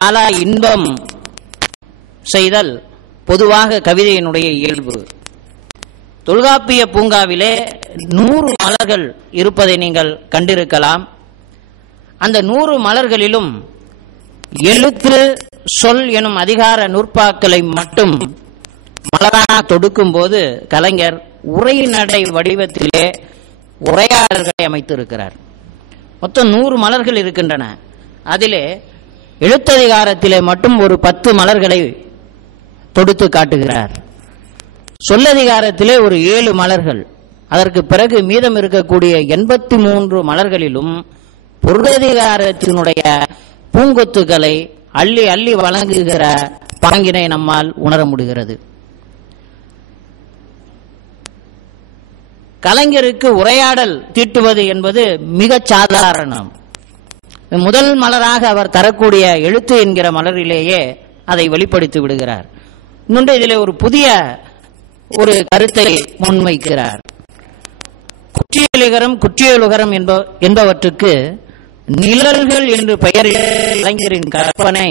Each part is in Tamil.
ஆலா இன்பம் செய்தல் பொதுவாக கவிதையினுடைய இயல்பு. தொல்காப்பிய பூங்காவிலே 100 மலர்கள் இருப்பதை நீங்கள் கண்டிருக்கலாம். அந்த 100 மலர்களிலும் எழுத்து சொல் எனும் அதிகார நூற்பாக்களை மட்டும் மலராக தொடுக்கும் போது கலைஞர் உரைநடை வடிவத்திலே உரையாடல்களை அமைத்திருக்கிறார். மொத்தம் 100 மலர்கள் இருக்கின்றன. அதிலே எழுத்ததிகாரத்திலே மட்டும் ஒரு 10 மலர்களை தொடுத்து காட்டுகிறார். சொல்லதிகாரத்திலே ஒரு 7 மலர்கள். அதற்கு பிறகு மீதம் இருக்கக்கூடிய 83 மலர்களிலும் பொருளதிகாரத்தினுடைய பூங்கொத்துக்களை அள்ளி அள்ளி வழங்குகிற பாங்கினை நம்மால் உணர முடிகிறது. கலைஞருக்கு உரையாடல் தீட்டுவது என்பது மிகச் சாதாரணம். முதல் மலராக அவர் தரக்கூடிய எழுத்து என்கிற மலரிலேயே அதை வெளிப்படுத்தி விடுகிறார். இன்னொன்று, இதிலே ஒரு புதிய ஒரு கருத்தை முன்வைக்கிறார். குற்றியலுகரம் குற்றியலுகரம் என்பவற்றுக்கு நிழல்கள் என்று பெயரில் கலைஞரின் கற்பனை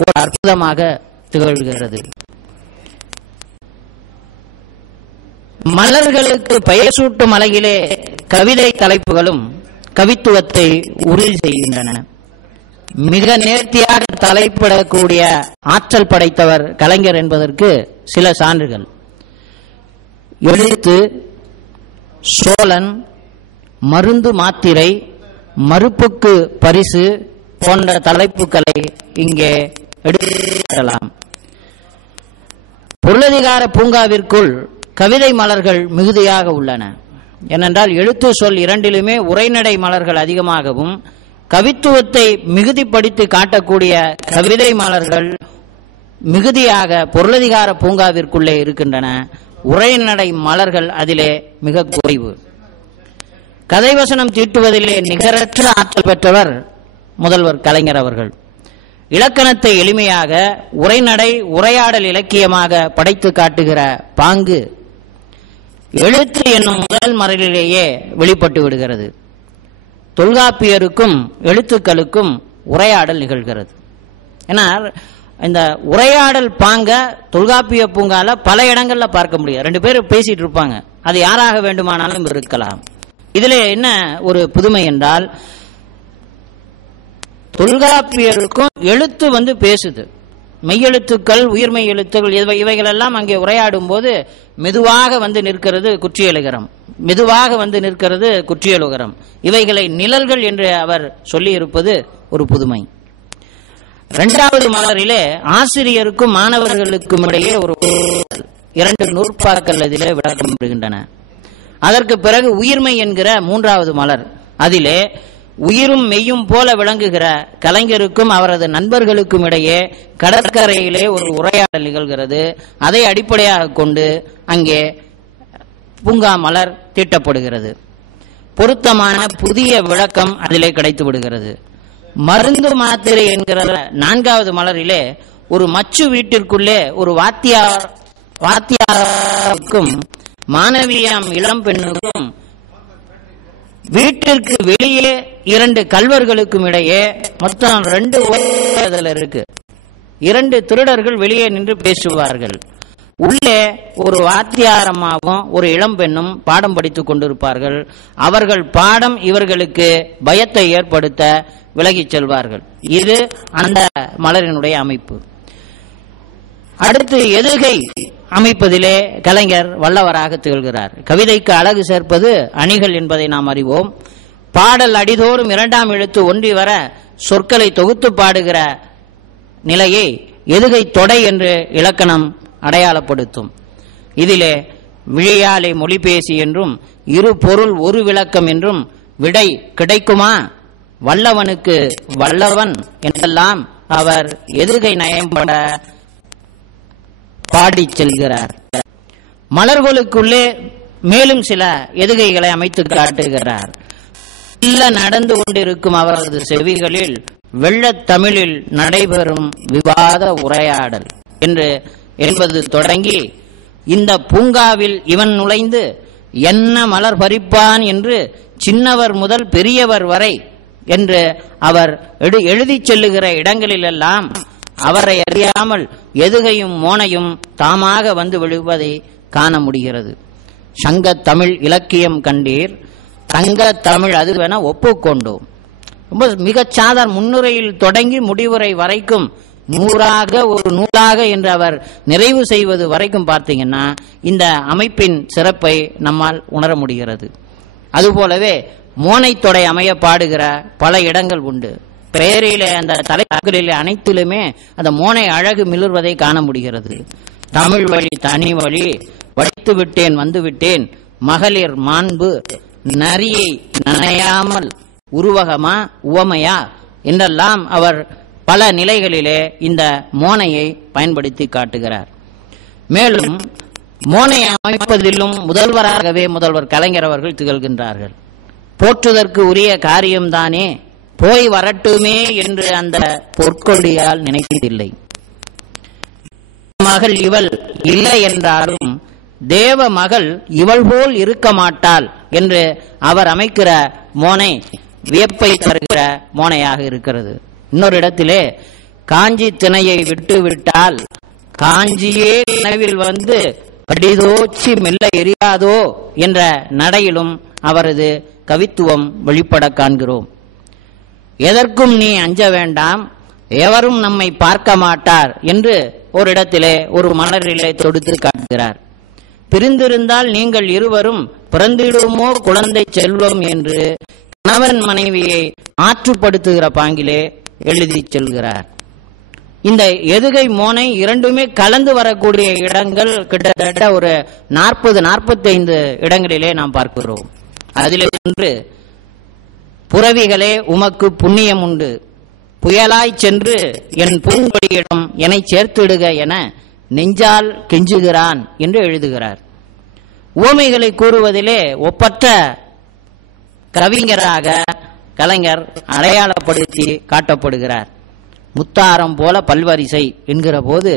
ஒரு அற்புதமாக திகழ்கிறது. மலர்களுக்கு பெயர் சூட்டும் அழகிலே கவிதை தலைப்புகளும் கவித்துவத்தை உறுதி செய்கின்றன. மிக நேர்த்தியாக தலைப்பிடக்கூடிய ஆற்றல் படைத்தவர் கலைஞர் என்பதற்கு சில சான்றுகள். எழுத்து, சோழன், மருந்து மாத்திரை, மறுப்புக்கு பரிசு போன்ற தலைப்புகளை இங்கே எடுக்கலாம். பொருளதிகார பூங்காவிற்குள் கவிதை மலர்கள் மிகுதியாக உள்ளன. ஏனென்றால் எழுத்து சொல் இரண்டிலுமே உரைநடை மலர்கள் அதிகமாகவும் கவித்துவத்தை மிகுதிப்படுத்தி காட்டக்கூடிய கவிதை மலர்கள் மிகுதியாக பொருளதிகார பூங்காவிற்குள்ளே இருக்கின்றன. உரைநடை மலர்கள் அதிலே மிக குறைவு. கதைவசனம் தீட்டுவதிலே நிகரற்ற ஆற்றல் பெற்றவர் முதல்வர் கலைஞர் அவர்கள். இலக்கணத்தை எளிமையாக உரைநடை உரையாடல் இலக்கியமாக படைத்து காட்டுகிற பாங்கு எழுத்து என்னும் முதல் மலரிலேயே வெளிப்பட்டு விடுகிறது. தொல்காப்பியருக்கும் எழுத்துக்களுக்கும் உரையாடல் நிகழ்கிறது. ஏன்னா இந்த உரையாடல் பாங்க தொல்காப்பிய பூங்கால பல இடங்கள்ல பார்க்க முடியாது. 2 பேர் பேசிட்டு இருப்பாங்க. அது யாராக வேண்டுமானாலும் இருக்கலாம். இதுல என்ன ஒரு புதுமை என்றால், தொல்காப்பியருக்கும் எழுத்து பேசுது. மெய்யெழுத்துக்கள், உயிர்மெய் எழுத்துக்கள் இவைகள் எல்லாம் அங்கே உரையாடும் போது மெதுவாக நிற்கிறது குற்றியலுகரம், மெதுவாக நிற்கிறது குற்றியலுகரம். இவைகளை நிழல்கள் என்று அவர் சொல்லி இருப்பது ஒரு புதுமை. 2வது மலரிலே ஆசிரியருக்கும் மாணவர்களுக்கும் இடையே ஒரு 2 நூற்பாக்கள் அதிலே விளக்கம் பெறுகின்றன. அதற்கு பிறகு உயிர்மை என்கிற 3வது மலர், அதிலே உயிரும் மெய்யும் போல விளங்குகிற கலைஞருக்கும் அவரது நண்பர்களுக்கும் இடையே கடற்கரையிலே ஒரு உரையாடல் நிகழ்கிறது. அதை அடிப்படையாக கொண்டு அங்கே பூங்கா மலர் தீட்டப்படுகிறது. பொருத்தமான புதிய விளக்கம் அதிலே கிடைத்து விடுகிறது. மருந்து மாத்திரை என்கிற 4வது மலரிலே ஒரு மச்சு வீட்டிற்குள்ளே ஒரு வாத்தியாருக்கும் மாணவியாம் இளம் பெண்ணுக்கும் வீட்டிற்கு வெளியே 2 கல்வர்களுக்கும் இடையே மொத்தம் 2 இருக்கு. 2 திருடர்கள் வெளியே நின்று பேசுவார்கள். உள்ளே ஒரு வாத்தியாரமாகவும் ஒரு இளம் பெண்ணும் பாடம் படித்துக் கொண்டிருப்பார்கள். அவர்கள் பாடம் இவர்களுக்கு பயத்தை ஏற்படுத்த விலகிச் செல்வார்கள். இது அந்த மலரினுடைய அமைப்பு. அடுத்து எதுகை அமைப்பதிலே கலைஞர் வல்லவராக திகழ்கிறார். கவிதைக்கு அழகு சேர்ப்பது அணிகள் என்பதை நாம் அறிவோம். பாடல் அடிதோறும் 2ஆம் எழுத்து ஒன்றி வர சொற்களை தொகுத்து பாடுகிற நிலையை எதுகை தொடை என்று இலக்கணம் அடையாளப்படுத்தும். இதிலே விழியாலை மொழி பேசி என்றும் இரு பொருள் ஒரு விளக்கம் என்றும் விடை கிடைக்குமா வல்லவனுக்கு வல்லவன் என்றெல்லாம் அவர் எதுகை நயம்பட பாடி செல்கிறார். மலர்களுக்குள்ளே மேலும் சில எதுகைகளை அமைத்து காட்டுகிறார். நடந்து கொண்டிருக்கும் அவரது செவிகளில் வெள்ளத் தமிழில் நடைபெறும் விவாத உரையாடல் என்பது தொடங்கி இந்த பூங்காவில் இவன் நுழைந்து என்ன மலர் பறிப்பான் என்று சின்னவர் முதல் பெரியவர் வரை என்று அவர் எழுதி செல்லுகிற இடங்களிலெல்லாம் அவரை அறியாமல் எதுகையும் மோனையும் தாமாக வந்து விழுவதை காண முடிகிறது. சங்கத் தமிழ் இலக்கியம் கண்டீர், தங்கத் தமிழ் அதுவென ஒப்புக்கொண்டோம். ரொம்ப மிகச் சாதாரண முன்னுரையில் தொடங்கி முடிவுரை வரைக்கும் நூறாக ஒரு நூலாக என்று அவர் நிறைவு செய்வது வரைக்கும் பார்த்தீங்கன்னா இந்த அமைப்பின் சிறப்பை நம்மால் உணர முடிகிறது. அதுபோலவே மோனைத்தொடை அமைய பாடுகிற பல இடங்கள் உண்டு. பெயரிலே அந்த தலைகளிலே அனைத்திலுமே அந்த மோனை அழகு மிளர்வதை காண முடிகிறது. தமிழ் வழி தனி வழி, வடித்து விட்டேன் வந்து விட்டேன், மகளிர் மாண்பு, நரியை நனையாமல், உருவகமா உவமையா என்றெல்லாம் அவர் பல நிலைகளிலே இந்த மோனையை பயன்படுத்தி காட்டுகிறார். மேலும் மோனை அமைப்பதிலும் முதல்வராகவே முதல்வர் கலைஞர் அவர்கள் திகழ்கின்றார்கள். போற்றுதற்கு உரிய காரியம்தானே, போய் வரட்டுமே என்று அந்த பொற்கொடியால் நினைப்பதில்லை. மகள் இவள் இல்லை என்றாலும் தேவ மகள் இவள் போல் இருக்க மாட்டாள் என்று அவர் அமைக்கிற மோனை வியப்பை தருகிற மோனையாக இருக்கிறது. இன்னொரு இடத்திலே காஞ்சி திணையை விட்டு விட்டால் காஞ்சியே நினைவில் வந்து கடிதோச்சி மெல்ல எரியாதோ என்ற நடையிலும் அவரது கவித்துவம் வெளிப்பட காண்கிறோம். எதற்கும் நீ அஞ்ச வேண்டாம், எவரும் நம்மை பார்க்க மாட்டார் என்று ஒரு இடத்திலே ஒரு மலரிலே தொடுத்து காட்டுகிறார். பிரிந்திருந்தால் நீங்கள் இருவரும் பிறந்திடுமோ குழந்தை செல்வம் என்று கணவன் மனைவியை ஆற்றுப்படுத்துகிற பாங்கிலே எழுதி செல்கிறார். இந்த எதுகை மோனை இரண்டுமே கலந்து வரக்கூடிய இடங்கள் கிட்டத்தட்ட ஒரு 40-45 இடங்களிலே நாம் பார்க்கிறோம். அதிலே ஒன்று, புறவிகளே உமக்கு புண்ணியம் உண்டு, புயலாய் சென்று என் பூங்கொடியிடம் என்னை சேர்த்திடுக என நெஞ்சால் கெஞ்சுகிறான் என்று எழுதுகிறார். உவமைகளை கூறுவதிலே ஒப்பற்ற கவிஞராக கலைஞர் அடையாளப்படுத்தி காட்டப்படுகிறார். முத்தாரம் போல பல்வரிசை என்கிற போது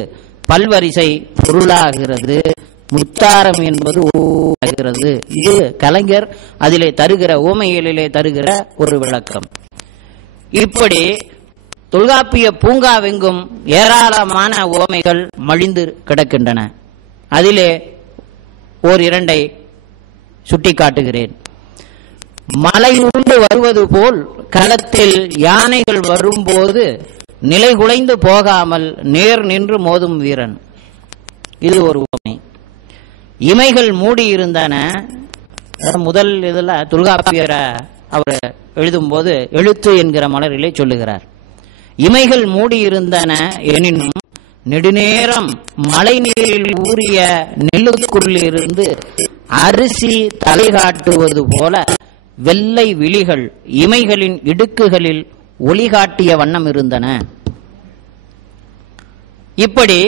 பல்வரிசை பொருளாகிறது, முத்தாரம் என்பது ஆகிறது. இது கலைஞர் அதிலே தருகிற உவமைகளிலே தருகிற ஒரு விளக்கம். இப்படி தொல்காப்பிய பூங்காவெங்கும் ஏராளமான உவமைகள் மழிந்து கிடக்கின்றன. அதிலே ஓர் இரண்டை சுட்டிக்காட்டுகிறேன். மலை உண்டு வருவது போல் களத்தில் யானைகள் வரும்போது நிலை குலைந்து போகாமல் நேர் நின்று மோதும் வீரன், இது ஒரு உவமை. இமைகள் மூடியிருந்தன. முதல் இதில் தொல்காப்பியரை அவர் எழுதும்போது எழுத்து என்கிற மலரிலே சொல்லுகிறார். இமைகள் மூடியிருந்தன எனினும் நெடுநேரம் மழை நீரில் ஊறிய நெல்லுக்குள்ளிருந்து அரிசி தலை காட்டுவது போல வெள்ளை விழிகள் இமைகளின் இடுக்குகளில் ஒளி காட்டிய வண்ணம் இருந்தன. இப்படி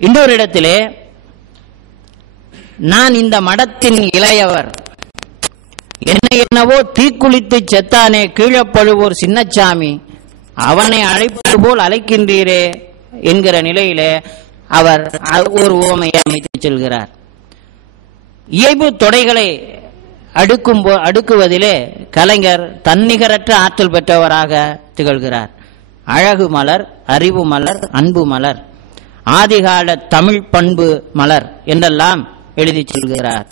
இன்னொரு இடத்திலே, நான் இந்த மடத்தின் இளையவர், என்னவோ தீக்குளித்து செத்தானே கீழப்பழுவோர் சின்னச்சாமி, அவனை அழைப்பது போல் அழைக்கின்றீரே என்கிற நிலையிலே அவர் ஒரு உவமையை அமைத்து செல்கிறார். இயல்பு தொடைகளை அடுக்குவதிலே கலைஞர் தன்னிகரற்ற ஆற்றல் பெற்றவராக திகழ்கிறார். அழகு மலர், அறிவு மலர், அன்பு மலர், ஆதிகால தமிழ் பண்பு மலர் என்றெல்லாம் எழுதி சொல்கிறார்.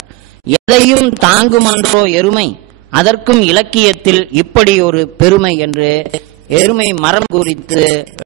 எதையும் தாங்குமன்றோ எருமை, அதற்கும் இலக்கியத்தில் இப்படி ஒரு பெருமை என்று எருமை மரம் குறித்து